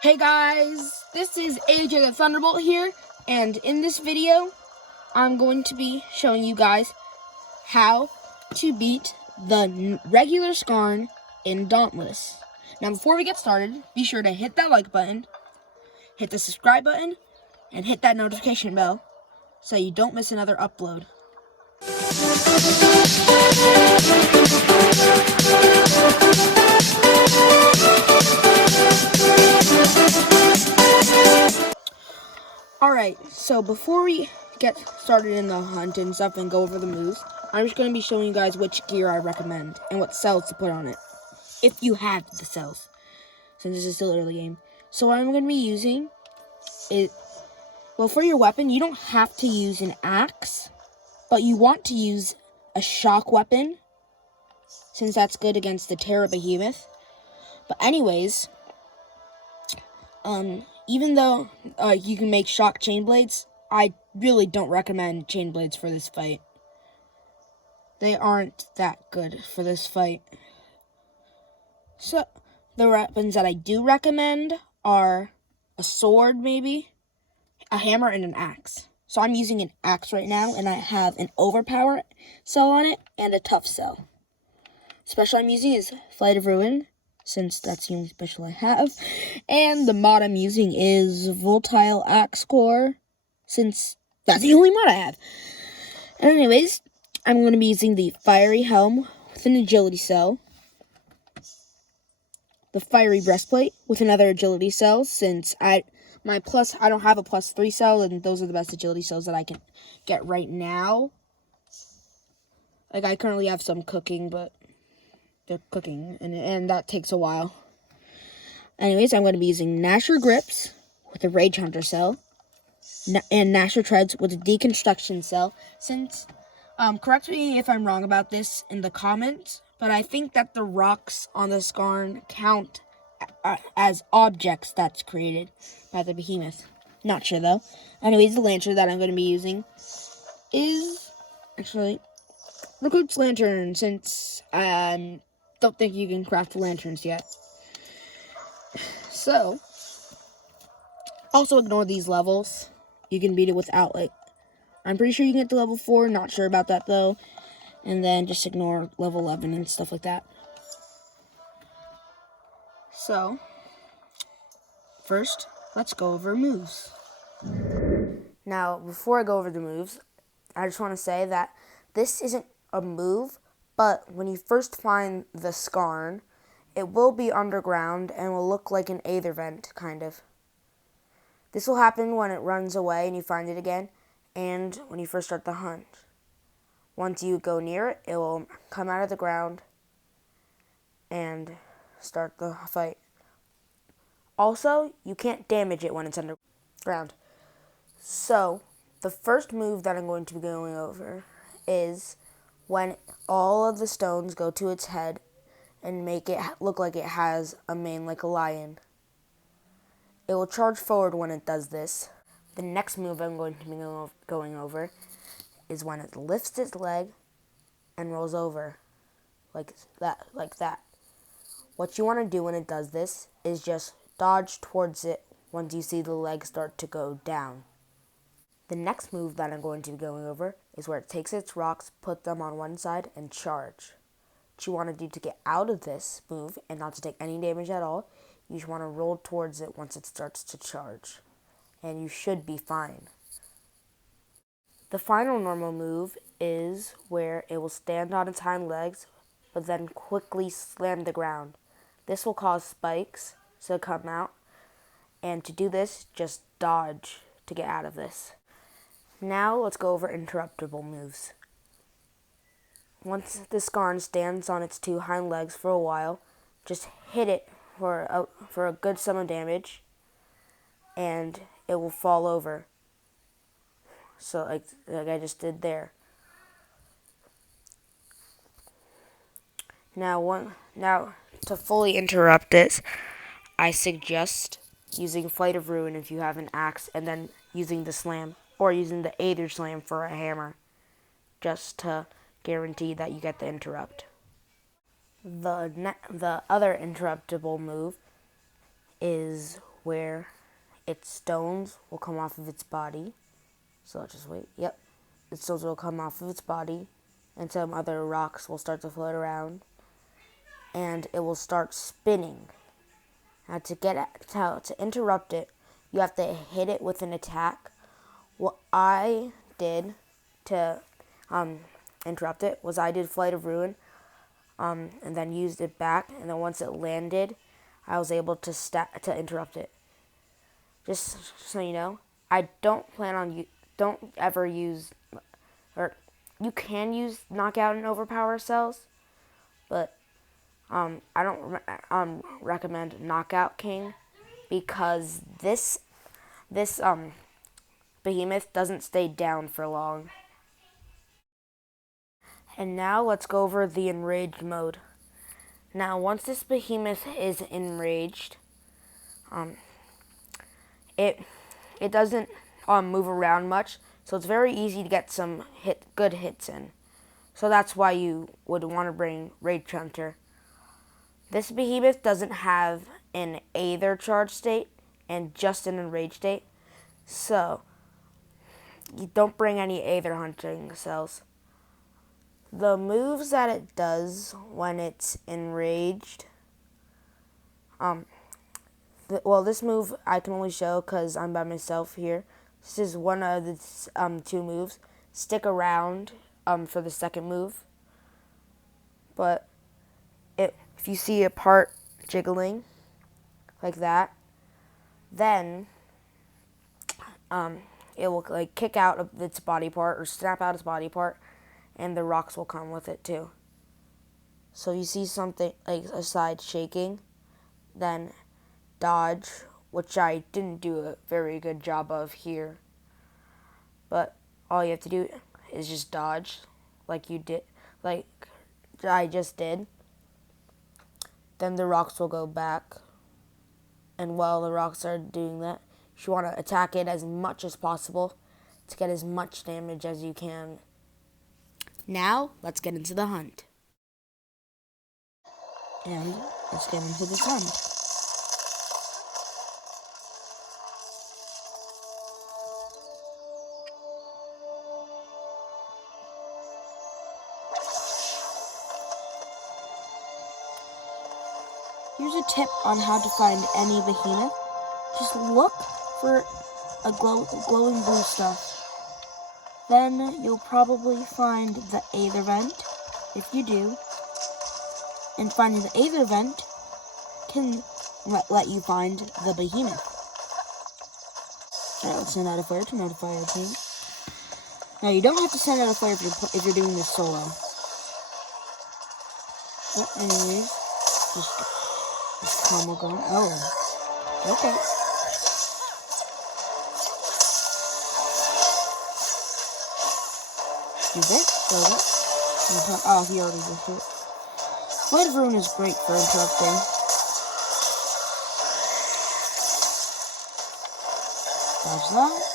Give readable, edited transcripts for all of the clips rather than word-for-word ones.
Hey guys, this is AJ the Thunderbolt here, and in this video, I'm going to be showing you guys how to beat the regular Skarn in Dauntless. Now before we get started, be sure to hit that like button, hit the subscribe button, and hit that notification bell so you don't miss another upload. Alright, so before we get started in the hunt and stuff and go over the moves, I'm just going to be showing you guys which gear I recommend and what cells to put on it, if you have the cells, since this is still early game. So what I'm going to be using is, well, for your weapon, you don't have to use an axe, but you want to use a shock weapon, since that's good against the Terra Behemoth. But anyways, even though you can make shock chain blades, I really don't recommend chain blades for this fight. They aren't that good for this fight. So, the weapons that I do recommend are a sword, maybe, a hammer, and an axe. So I'm using an axe right now, and I have an overpower cell on it and a tough cell. Special I'm using is Flight of Ruin, since that's the only special I have. And the mod I'm using is Volatile Axe Core, since that's the only mod I have. And anyways, I'm going to be using the Fiery Helm with an Agility Cell, the Fiery Breastplate with another Agility Cell, since I don't have a +3 cell, and those are the best Agility Cells that I can get right now. Like, I currently have some cooking, but they're cooking, and that takes a while. Anyways, I'm going to be using Gnasher Grips with a Rage Hunter cell, and Gnasher Treads with a Deconstruction cell. Since, correct me if I'm wrong about this in the comments, but I think that the rocks on the Skarn count as objects that's created by the Behemoth. Not sure though. Anyways, the lantern that I'm going to be using is actually Recruit's Lantern, since I don't think you can craft lanterns yet. So, also ignore these levels. You can beat it without, like, I'm pretty sure you can get to level 4, not sure about that though. And then just ignore level 11 and stuff like that. So, first, let's go over moves. Now, before I go over the moves, I just want to say that this isn't a move, but when you first find the Skarn, it will be underground and will look like an aether vent, kind of. This will happen when it runs away and you find it again, and when you first start the hunt. Once you go near it, it will come out of the ground and start the fight. Also, you can't damage it when it's underground. So, the first move that I'm going to be going over is when all of the stones go to its head and make it look like it has a mane like a lion. It will charge forward when it does this. The next move I'm going to be going over is when it lifts its leg and rolls over like that. What you want to do when it does this is just dodge towards it once you see the leg start to go down. The next move that I'm going to be going over is where it takes its rocks, put them on one side, and charge. What you want to do to get out of this move and not to take any damage at all, you just want to roll towards it once it starts to charge, and you should be fine. The final normal move is where it will stand on its hind legs, but then quickly slam the ground. This will cause spikes to come out, and to do this, just dodge to get out of this. Now let's go over interruptible moves. Once the Skarn stands on its two hind legs for a while, just hit it for a good sum of damage, and it will fall over. So like I just did there. Now to fully interrupt it, I suggest using Flight of Ruin if you have an axe, and then using the slam, or using the Aether Slam for a hammer, just to guarantee that you get the interrupt. The other interruptible move is where its stones will come off of its body. So let's just wait. Yep. Its stones will come off of its body, and some other rocks will start to float around, and it will start spinning. Now to interrupt it, you have to hit it with an attack. What I did to interrupt it was I did Flight of Ruin, and then used it back, and then once it landed, I was able to interrupt it. Just so you know, I don't plan on don't ever use, or you can use knockout and overpower cells, but I don't recommend Knockout King, because this behemoth doesn't stay down for long. And now let's go over the enraged mode. Now once this behemoth is enraged, it doesn't move around much, so it's very easy to get some good hits in. So that's why you would want to bring Rage Hunter. This behemoth doesn't have an Aether charge state and just an enraged state, so you don't bring any Aether hunting cells. The moves that it does when it's enraged, this move I can only show because I'm by myself here. This is one of the two moves. Stick around for the second move. But if you see a part jiggling like that, then it will like kick out of its body part or snap out its body part, and the rocks will come with it too. So you see something like a side shaking, then dodge, which I didn't do a very good job of here. But all you have to do is just dodge like I just did. Then the rocks will go back. And while the rocks are doing that, you want to attack it as much as possible to get as much damage as you can. Now, let's get into the hunt. And let's get into this hunt. Here's a tip on how to find any behemoth. Just look for a glowing blue stuff. Then you'll probably find the Aether vent, if you do. And finding the Aether vent can let you find the behemoth. Alright, let's send out a flare to notify our team. Now you don't have to send out a flare if you're doing this solo. But anyways, just calm going. Oh, okay. Do this, go that. Oh, he already did it. Flight of Ruin is great for interrupting. Dodge that.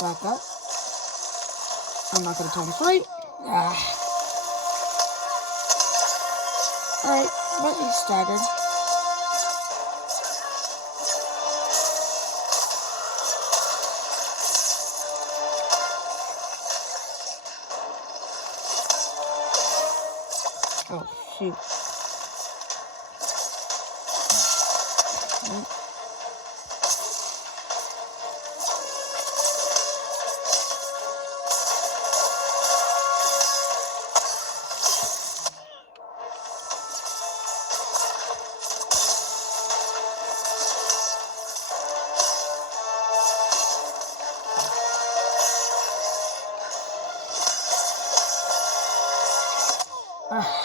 Back up. I'm not going to time this right. Alright, but he's staggered. Oh, shoot.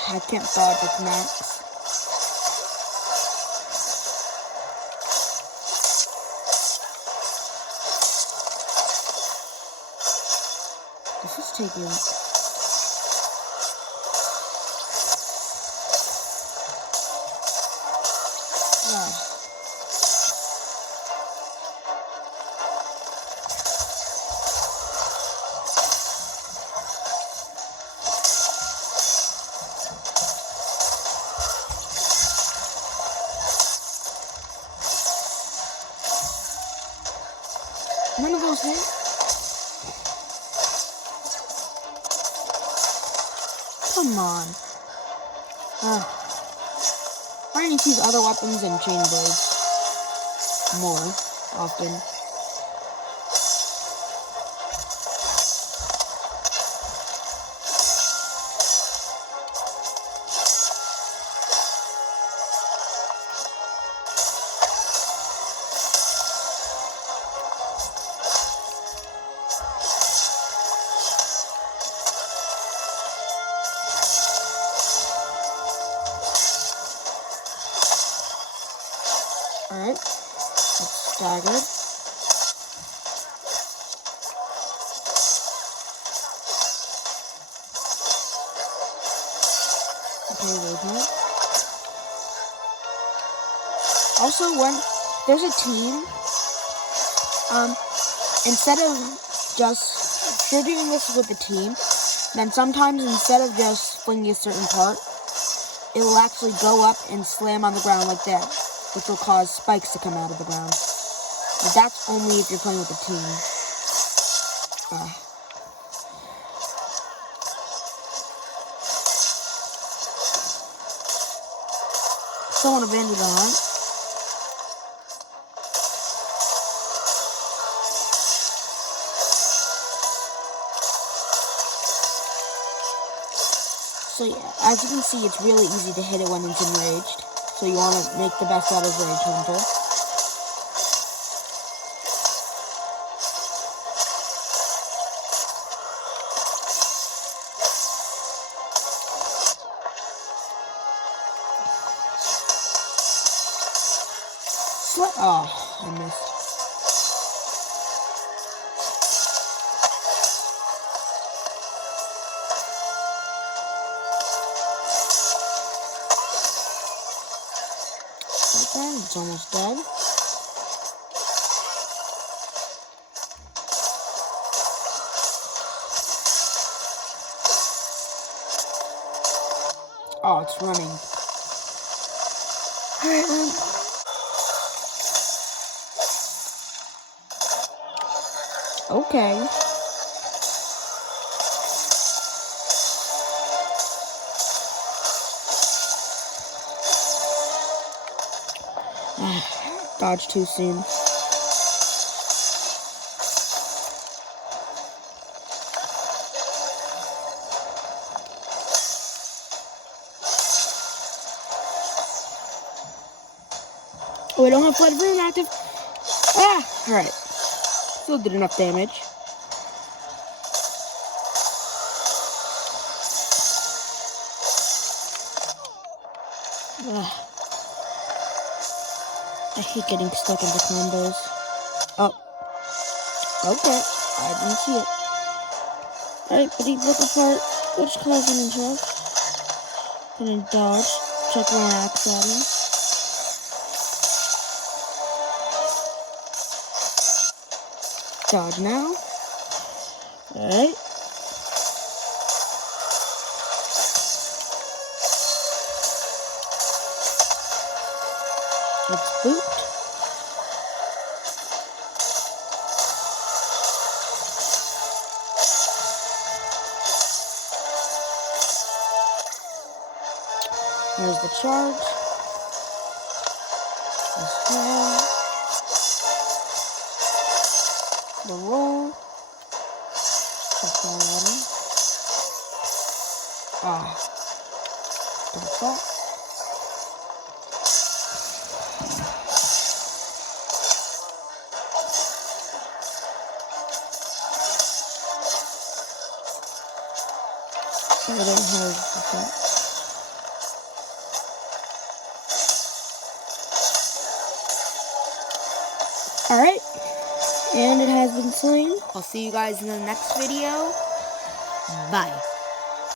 I can't dodge with Max. This is taking... almost hit. Come on. I need to use other weapons and chain blades more often. Alright, it's staggered. Okay, there's one. Also, when there's a team, instead of just, if you're doing this with a team, then sometimes instead of just flinging a certain part, it will actually go up and slam on the ground like that, which will cause spikes to come out of the ground. But that's only if you're playing with a team. Someone abandoned that. So yeah, as you can see, it's really easy to hit it when it's enraged. So you want to make the best out of Rage Hunter. Oh, I missed. Okay, it's almost dead. Oh, it's running. Alright, then. Okay. Dodge too soon. Oh, I don't have Flood of Ruin active. Alright. Still did enough damage. I hate getting stuck into combos. Oh. Okay. I didn't see it. Alright, but he broke apart. Which cause an interrupt? Gonna dodge. Chuck one axe at him. Dodge now. Alright. Let's boot. There's the charge. This hand. The roll. Check that out. Don't fall. I don't have that. Alright, and it has been slain. I'll see you guys in the next video. Bye.